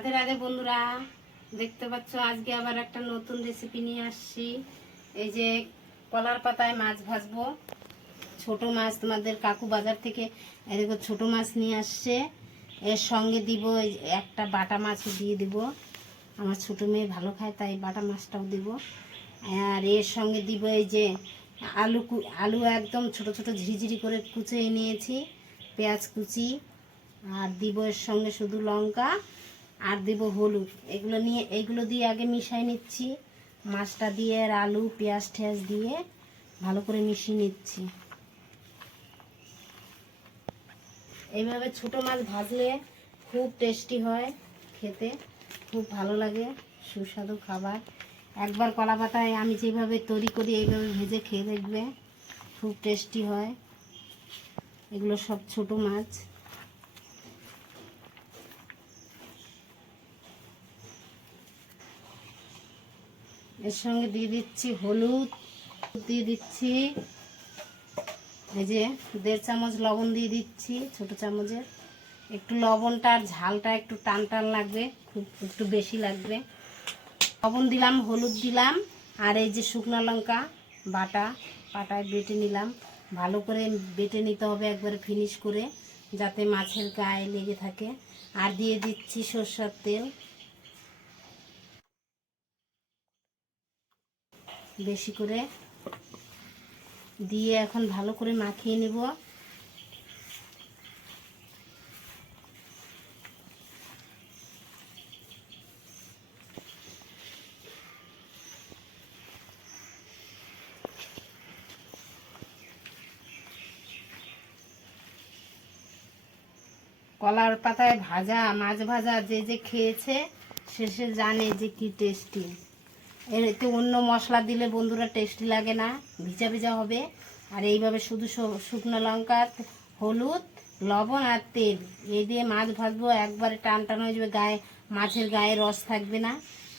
রাধে রাধে বন্ধুরা, দেখতে পাচ্ছ আজকে আবার একটা নতুন রেসিপি নিয়ে আসছি। এই যে কলার পাতায় মাছ ভাজবো। ছোট মাছ তোমাদের কাকু বাজার থেকে এদিকে ছোট মাছ নিয়ে আসছে। এর সঙ্গে দিব একটা বাটা মাছ দিয়ে দিব। আমার ছোট মেয়ে ভালো খায়, তাই বাটা মাছটাও দিব। আর এর সঙ্গে দিব এই যে আলু আলু একদম ছোট ছোট ঝিরিঝিরি করে কুচিয়ে নিয়েছি, পেঁয়াজ কুচি। আর দিব এর সঙ্গে শুধু লঙ্কা আর দিব হলুদ। এগুলো নিয়ে এগুলো দিয়ে আগে মিশাই নিচ্ছি। মাছটা দিয়ে আর আলু, পেঁয়াজ ঠেয়াজ দিয়ে ভালো করে মিশিয়ে নিচ্ছি। এইভাবে ছোট মাছ ভাজলে খুব টেস্টি হয় খেতে। খুব ভালো লাগে, সুস্বাদু খাবার। একবার কলা পাতায় আমি যেভাবে তৈরি করি, এইভাবে ভেজে খেয়ে দেখবে খুব টেস্টি হয়। এগুলো সব ছোট মাছ। এর সঙ্গে দিয়ে দিচ্ছি হলুদ দিয়ে দিচ্ছি। এই যে দেড় চামচ লবণ দিয়ে দিচ্ছি, ছোট চামচের একটু লবণটা আর ঝালটা একটু টান টান লাগবে, খুব একটু বেশি লাগবে। লবণ দিলাম, হলুদ দিলাম, আর এই যে শুকনো লঙ্কা বাটা পাটায় বেটে নিলাম। ভালো করে বেটে নিতে হবে একবারে ফিনিশ করে, যাতে মাছের গায়ে লেগে থাকে। আর দিয়ে দিচ্ছি সর্ষের তেল। বেশি করে দিয়ে এখন ভালো করে মাখিয়ে নেব। কলার পাতায় ভাজা, মাছ ভাজা যে যে খেয়েছে, সে সে জানে যে কি টেস্টি এতে অন্য মশলা দিলে বন্ধুরা টেস্টি লাগে না, ভিজা ভিজা হবে। আর এইভাবে শুধু শুকনো লঙ্কা, হলুদ, লবণ আর তেল, এই দিয়ে মাছ ভাজবো, একবারে টান টান হয়ে যাবে, গায়ে, মাছের গায়ে রস থাকবে না,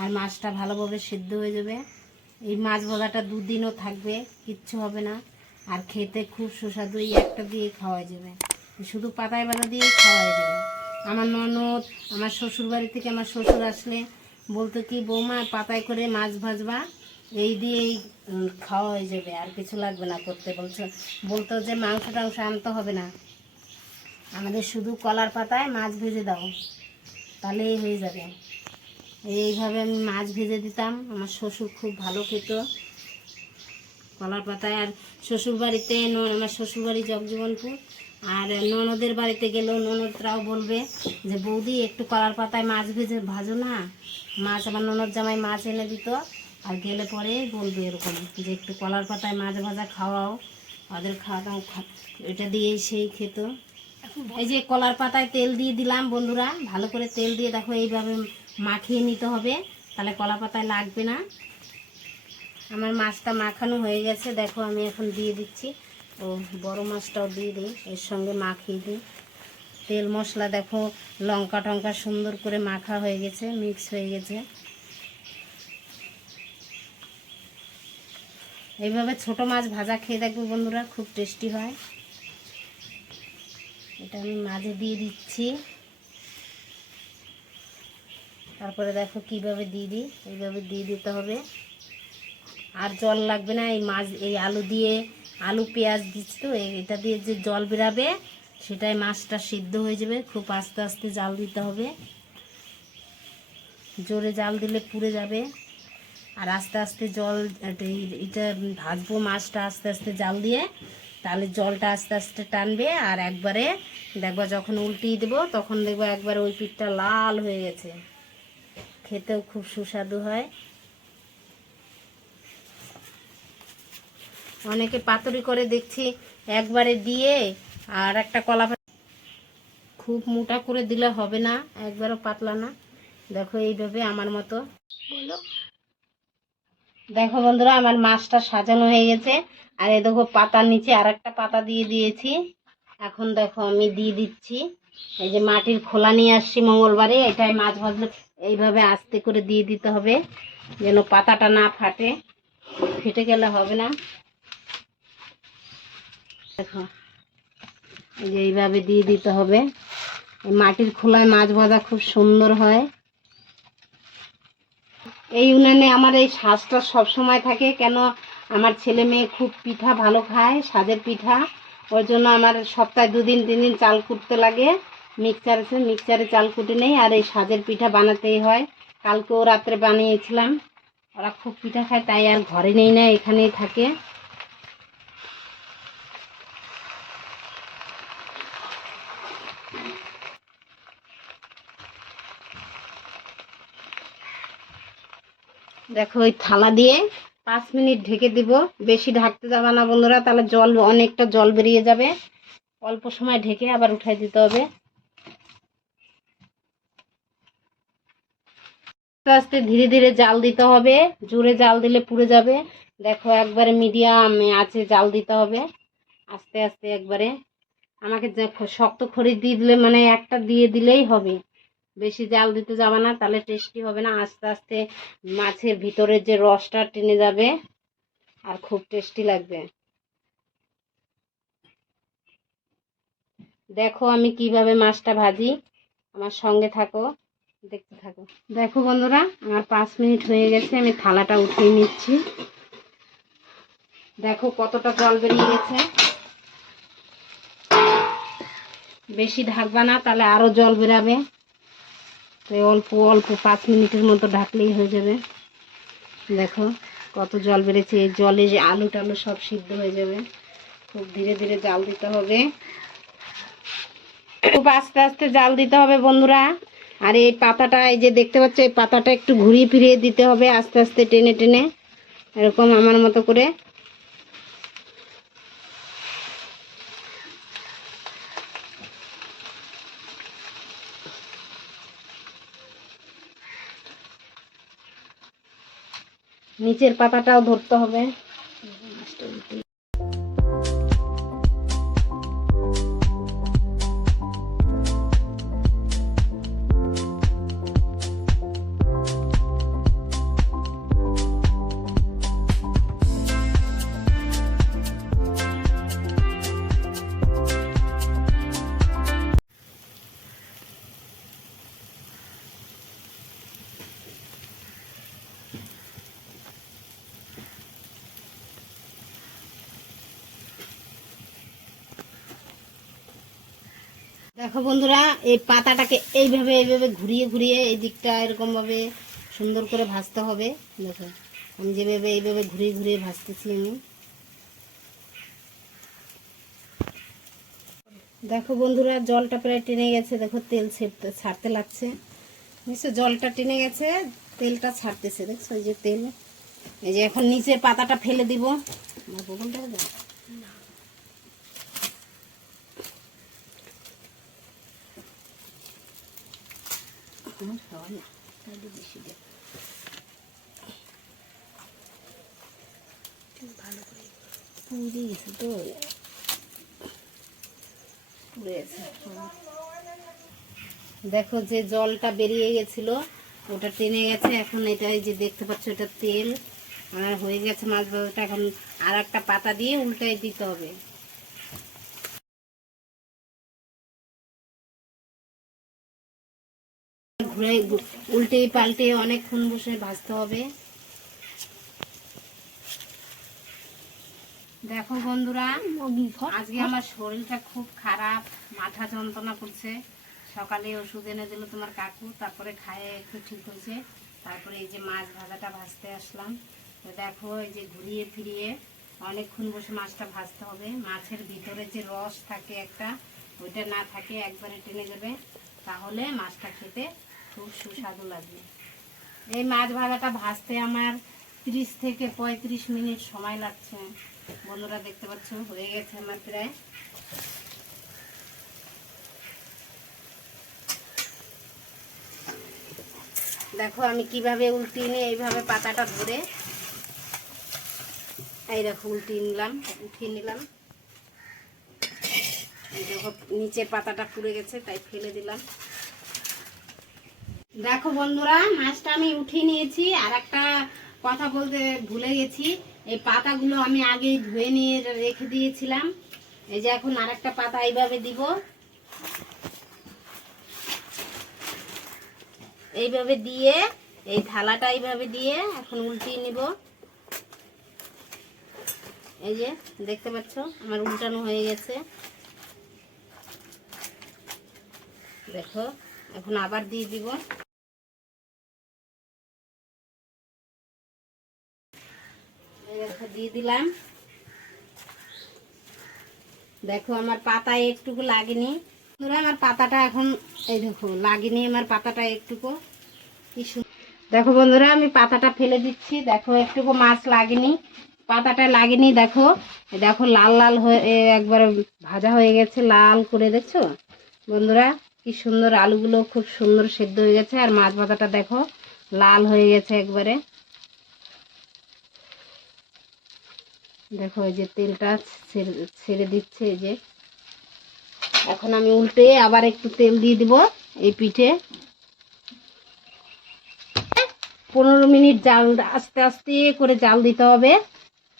আর মাছটা ভালোভাবে সিদ্ধ হয়ে যাবে। এই মাছ ভাজাটা দুদিনও থাকবে, কিচ্ছু হবে না, আর খেতে খুব সুস্বাদু এই একটা দিয়ে খাওয়া যাবে। শুধু পাতায় বাজা দিয়ে খাওয়া যাবে। আমার ননদ, আমার শ্বশুর বাড়ি থেকে আমার শ্বশুর আসলে বলতো কি, বৌমা, পাতায় করে মাছ ভাজবা, এই দিয়েই খাওয়া হয়ে যাবে, আর কিছু লাগবে না করতে, বলছো। বলতো যে, মাংস টাংস আনতে হবে না। আমাদের শুধু কলার পাতায় মাছ ভেজে দাও, তাহলেই হয়ে যাবে। এইভাবে আমি মাছ ভেজে দিতাম, আমার শ্বশুর খুব ভালো খেত। কলার পাতায়, আর শ্বশুর বাড়িতে আমার শ্বশুর বাড়ি জগজীবনপুর আর ননদের বাড়িতে গেলেও ননদরাও বলবে যে, বৌদি, একটু কলার পাতায় মাছ ভেজে, ভাজো না। মাছ, আমার ননদ জামাই মাছ এনে দিত। আর গেলে পরে বলবে এরকম যে, একটু কলার পাতায় মাছ ভাজা খাওয়াও। ওদের খাওয়া দাওয়া খা- এটা দিয়েই সেই খেত। এই যে, কলার পাতায় তেল দিয়ে দিলাম বন্ধুরা। ভালো করে তেল দিয়ে দেখো এইভাবে মাখিয়ে নিতে হবে। তাহলে কলা পাতায় লাগবে না। আমার মাছটা মাখানো হয়ে গেছে। দেখো আমি এখন দিয়ে দিচ্ছি। ও বড় মাছটাও দিয়ে দিই, এর সঙ্গে মাখিয়ে দিই। তেল মশলা দেখো, লঙ্কা টঙ্কা সুন্দর করে মাখা হয়ে গেছে মিক্স হয়ে গেছে। এইভাবে ছোট মাছ ভাজা খেয়ে দেখবে বন্ধুরা, খুব টেস্টি হয়। এটা আমি মাঝে দিয়ে দিচ্ছি। তারপরে দেখো কীভাবে দিয়ে দিই, এইভাবে দিয়ে দিতে হবে। আর জল লাগবে না, এই মাছ, এই আলু দিয়ে আলু, পেঁয়াজ দিচ্ছি তো এটা দিয়ে যে জল বেরাবে, সেটাই মাছটা সিদ্ধ হয়ে যাবে। খুব আস্তে আস্তে জাল দিতে হবে। জোরে জাল দিলে পুড়ে যাবে। আর আস্তে আস্তে জল এটা ভাজবো মাছটা আস্তে আস্তে জাল দিয়ে, তাহলে জলটা আস্তে আস্তে টানবে। আর একবারে দেখবা যখন উল্টিয়ে দেবো, তখন দেখব একবার ওই পিঠটা লাল হয়ে গেছে। খেতেও খুব সুস্বাদু হয়। অনেকে পাতুরি করে দেখছি একবারে দিয়ে আর একটা কলা খুব মোটা করে দিলে হবে না একবারও পাতলা না। দেখো এইভাবে আমার মতো। বলো। দেখো বন্ধুরা আমার মাছটা সাজানো হয়ে গেছে। আর এই দেখো পাতার নিচে আর একটা পাতা দিয়ে দিয়েছি। এখন দেখো আমি দিয়ে দিচ্ছি। এই যে মাটির খোলা নিয়ে আসছি মঙ্গলবারে এটাই মাছ ভাজলে এইভাবে আস্তে করে দিয়ে দিতে হবে যেন পাতাটা না ফাটে। ফেটে গেলে হবে না। দেখো, এই যে এইভাবে দিয়ে দিতে হবে। মাটির খোলায় মাছ ভাজা খুব সুন্দর হয়। এই উনানে আমার এই শ্বাসটা সব সময় থাকে, কেন আমার ছেলে মেয়ে খুব পিঠা ভালো খায়, সাজের পিঠা। ওই জন্য আমার সপ্তাহে দুদিন তিন দিন চাল কুটতে লাগে। মিক্সচার আছে মিক্সচারে চাল কুটে নেই, আর এই সাজের পিঠা বানাতেই হয়। কালকেও রাত্রে বানিয়েছিলাম। ওরা খুব পিঠা খায়, তাই আর ঘরে নেই না, এখানেই থাকে। দেখো, ওই থালা দিয়ে পাঁচ মিনিট ঢেকে দিব। বেশি ঢাকতে যাবে না বন্ধুরা, তাহলে জল, অনেকটা জল বেরিয়ে যাবে। অল্প সময় ঢেকে আবার উঠাই দিতে হবে। আস্তে আস্তে ধীরে ধীরে জাল দিতে হবে। জোরে জাল দিলে পুড়ে যাবে। দেখো, একবারে মিডিয়ামে আছে, জাল দিতে হবে। আস্তে আস্তে একবারে। আমাকে শক্ত খড়ি দিয়ে দিলে মানে একটা দিয়ে দিলেই হবে। বেশি জাল দিতে যাবে না, তাহলে টেস্টি হবে না। আস্তে আস্তে মাছের ভিতরের যে রসটা টেনে যাবে, আর খুব টেস্টি লাগবে। দেখো আমি কীভাবে মাছটা ভাজি। আমার সঙ্গে থাকো, দেখতে থাকো। দেখো বন্ধুরা, আমার পাঁচ মিনিট হয়ে গেছে, আমি থালাটা উঠিয়ে নিচ্ছি। দেখো কতটা জল বেরিয়ে গেছে। বেশি ঢাকবা না, তাহলে আরও জল বেরাবে। তো অল্প অল্প পাঁচ মিনিটের মতো ঢাকলেই হয়ে যাবে। দেখো কত জল বেড়েছে। এই জলে যে আলু টালু সব সিদ্ধ হয়ে যাবে। খুব ধীরে ধীরে জাল দিতে হবে। খুব আস্তে আস্তে জাল দিতে হবে বন্ধুরা। আর এই পাতাটা, এই যে দেখতে পাচ্ছ, এই পাতাটা একটু ঘুরিয়ে ফিরিয়ে দিতে হবে আস্তে আস্তে, টেনে টেনে। এরকম আমার মতো করে। নিচের পাতাটাও ধরতে হবে। দেখো বন্ধুরা, এই পাতাটাকে এইভাবে এইভাবে ঘুরিয়ে ঘুরিয়ে এই দিকটা এরকম ভাবে সুন্দর করে ভাজতে হবে। দেখো, আমি যেভাবে, এইভাবে ঘুরিয়ে ঘুরিয়ে ভাজতেছি আমি। দেখো বন্ধুরা, জলটা প্রায় টেনে গেছে। দেখো, তেল ছেড়তে, ছাড়তে লাগছে। নিশ্চয় জলটা টেনে গেছে, তেলটা ছাড়তেছে। দেখছ, এই যে তেল। এই যে এখন নিচের পাতাটা ফেলে দিব। বগলটা দেখো যে জলটা বেরিয়ে গেছিল, ওটা টেনে গেছে, এখন এটা যে দেখতে পাচ্ছ, এটা তেল। আর হয়ে গেছে মাছ ভাজাটা এখন আর একটা পাতা দিয়ে উল্টাই দিতে হবে। ঘুরে উল্টে পাল্টে অনেকক্ষণ বসে ভাজতে হবে। দেখো বন্ধুরা, আজকে আমার শরীরটা খুব খারাপ, মাথা যন্ত্রণা করছে। সকালে ওষুধ এনে দিল তোমার কাকু, তারপরে খায়ে একটু ঠিক হয়েছে। তারপরে এই যে মাছ ভাজাটা ভাজতে আসলাম। তো দেখো এই যে ঘুরিয়ে ফিরিয়ে অনেকক্ষণ বসে মাছটা ভাজতে হবে। মাছের ভিতরে যে রস থাকে একটা, ওইটা না থাকে, একবারে টেনে যাবে তাহলে মাছটা খেতে খুব সুস্বাদু লাগবে এই মাছ ভাজাটা ভাজতে আমার ত্রিশ থেকে পঁয়ত্রিশ মিনিট সময় লাগছে। বন্ধুরা দেখতে পাচ্ছ হয়ে গেছে আমার প্রায়। দেখো আমি কীভাবে উল্টিয়ে নিয়ে এইভাবে পাতাটা ধরে এই দেখো উল্টিয়ে নিলাম, উঠিয়ে নিলাম। দেখো নিচের পাতাটা পুড়ে গেছে, তাই ফেলে দিলাম। দেখো বন্ধুরা, মাছটা আমি উঠিয়ে নিয়েছি, আর একটা কথা বলতে ভুলে গেছি। এই পাতাগুলো আমি আগেই ধুয়ে নিয়ে রেখে দিয়েছিলাম। এই যে এখন আর একটা পাতা এইভাবে দিব। এইভাবে দিয়ে, এই থালাটা এইভাবে দিয়ে এখন উল্টিয়ে নিব। এই যে, দেখতে পাচ্ছ? আমার উল্টানো হয়ে গেছে। দেখো, এখন আবার দিয়ে দিব। দিয়ে দিলাম। দেখো, আমার পাতায় একটুকু লাগেনি। ধরো আমার পাতাটা এখন, এই দেখো, লাগেনি আমার পাতাটা একটুকু। দেখো বন্ধুরা, আমি পাতাটা ফেলে দিচ্ছি। দেখো, একটুকু মাছ লাগেনি। পাতাটা লাগেনি, দেখো। দেখো, লাল লাল হয়ে একবারে ভাজা হয়ে গেছে, লাল করে, দেখছ? বন্ধুরা, কি সুন্দর আলুগুলো খুব সুন্দর সেদ্ধ হয়ে গেছে। আর মাছ ভাজাটা দেখো, লাল হয়ে গেছে একবারে। দেখো, এই যে তেলটা ছেড়ে- দিচ্ছে, এই যে। এখন আমি উল্টে আবার একটু তেল দিয়ে দিব এই পিঠে। পনেরো মিনিট জাল, আস্তে আস্তে করে জাল দিতে হবে।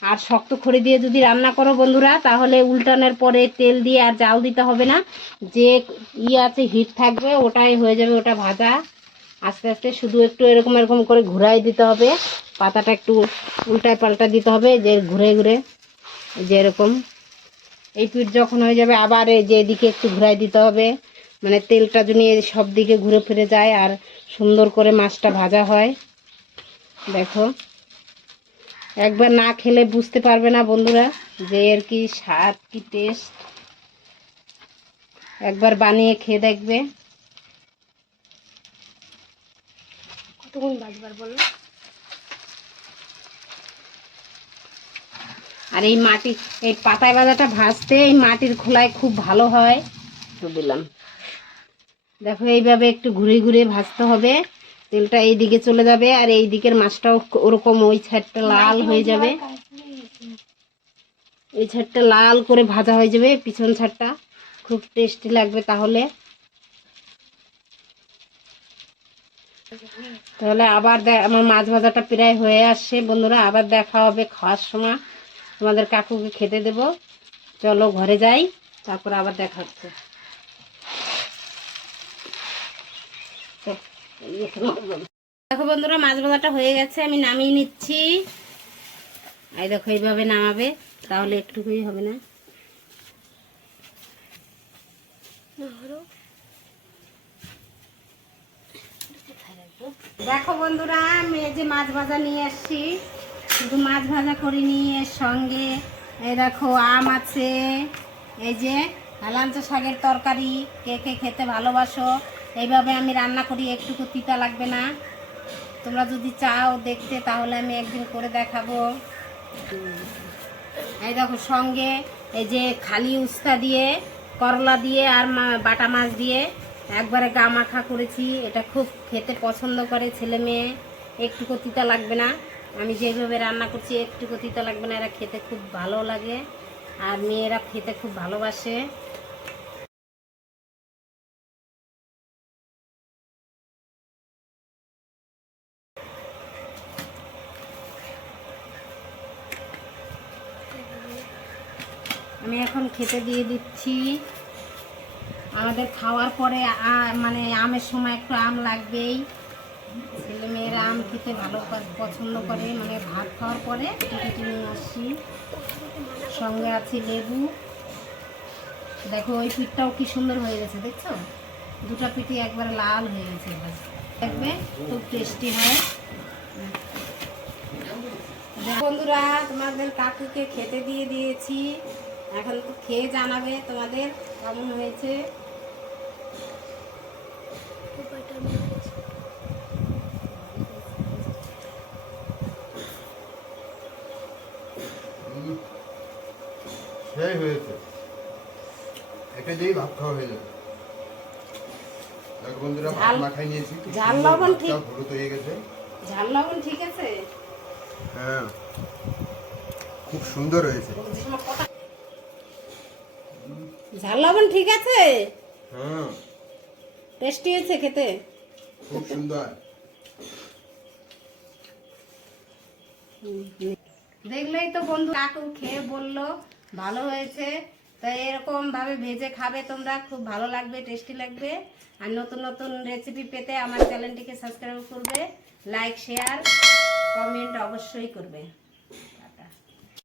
আর শক্ত খড়ি দিয়ে যদি রান্না করো বন্ধুরা, তাহলে উল্টানোর পরে তেল দিয়ে আর জাল দিতে হবে না। যে ই আছে, হিট থাকবে, ওটাই হয়ে যাবে, ওটা ভাজা। আস্তে আস্তে শুধু একটু এরকম এরকম করে ঘুরাই দিতে হবে। পাতাটা একটু উল্টায় পাল্টা দিতে হবে, যে ঘুরে ঘুরে, যে এরকম। এই পিঠ যখন হয়ে যাবে, আবার যে এদিকে একটু ঘুরাই দিতে হবে। মানে তেলটা এই সব দিকে ঘুরে ফিরে যায় আর সুন্দর করে মাছটা ভাজা হয়। দেখো। একবার না খেলে বুঝতে পারবে না বন্ধুরা যে এর কি স্বাদ, কি টেস্ট একবার বানিয়ে খেয়ে দেখবে। কতক্ষণ বাজবার বলল আর এই মাটি এই পাতায় বাজাটা ভাজতে এই মাটির খোলায় খুব ভালো হয়। তো দিলাম। দেখো এইভাবে একটু ঘুরে ঘুরে ভাজতে হবে। তেলটা এই দিকে চলে যাবে আর এই দিকের মাছটাও ওরকম ওই সাইডটা লাল হয়ে যাবে। এই ছাড়টা লাল করে ভাজা হয়ে যাবে পিছন ছাড়টা খুব টেস্টি লাগবে তাহলে। তাহলে আবার আমার মাছ ভাজাটা প্রায় হয়ে আসছে। বন্ধুরা আবার দেখা হবে খাওয়ার সময়। তোমাদের কাকুকে খেতে দেব। চলো ঘরে যাই, তারপর আবার দেখা হচ্ছে। দেখো বন্ধুরা, মাছ ভাজাটা হয়ে গেছে, আমি নামিয়ে নিচ্ছি। এই দেখো, এইভাবে নামাবে, তাহলে একটুকুই হবে না। দেখো বন্ধুরা, আমি এই যে মাছ ভাজা নিয়ে আসছি শুধু মাছ ভাজা করিনি, এর সঙ্গে এই দেখো, আম আছে, এই যে হেলাঞ্চ শাকের তরকারি, কে কে খেতে ভালোবাসো, এইভাবে আমি রান্না করি, একটুকু তিতা লাগবে না। তোমরা যদি চাও দেখতে, তাহলে আমি একদিন করে দেখাবো। এই দেখো, সঙ্গে এই যে খালি উস্তা দিয়ে, করলা দিয়ে আর বাটা মাছ দিয়ে একবারে গা মাখা করেছি। এটা খুব খেতে পছন্দ করে ছেলে মেয়ে, একটুকু তিতা লাগবে না। আমি যেভাবে রান্না করছি একটুকু তিতা লাগবে না, এরা খেতে খুব ভালো লাগে আর মেয়েরা খেতে খুব ভালোবাসে। আমি এখন খেতে দিয়ে দিচ্ছি। আমাদের খাওয়ার পরে মানে আমের সময় একটু আম লাগবেই। ছেলে মেয়েরা আম খেতে ভালো পছন্দ করে মানে ভাত খাওয়ার পরে কেটে নিয়ে আসছি। সঙ্গে আছে লেবু। দেখো, ওই পিঠটাও কি সুন্দর হয়ে গেছে, দেখছ? দুটা পিঠি একবারে লাল হয়ে গেছে দেখবে, খুব টেস্টি হয়। বন্ধুরা, তোমাদের কাকুকে খেতে দিয়ে দিয়েছি। এখন তো খেয়ে জানাবে তোমাদের কেমন হয়েছে। সেই হয়েছে। একটা যেই ভাত খাওয়া হয়ে যাবে। বন্ধুরা ভাত ঝাল- মাখাই নিয়েছি ঝাল লবণ ঠিক। হলুদ হয়ে গেছে। ঝাল লবণ ঠিক আছে? হ্যাঁ। খুব সুন্দর হয়েছে। ঝাল লবণ ঠিক আছে? হ্যাঁ। টেস্টি হয়েছে খেতে। খুব সুন্দর। দেখলেই তো বন্ধু কাকু খেয়ে বলল ভালো হয়েছে। তো এরকমভাবে ভেজে খাবে তোমরা, খুব ভালো লাগবে টেস্টি লাগবে। আর নতুন নতুন রেসিপি পেতে আমার চ্যানেলটিকে সাবস্ক্রাইব করবে লাইক শেয়ার কমেন্ট অবশ্যই করবে।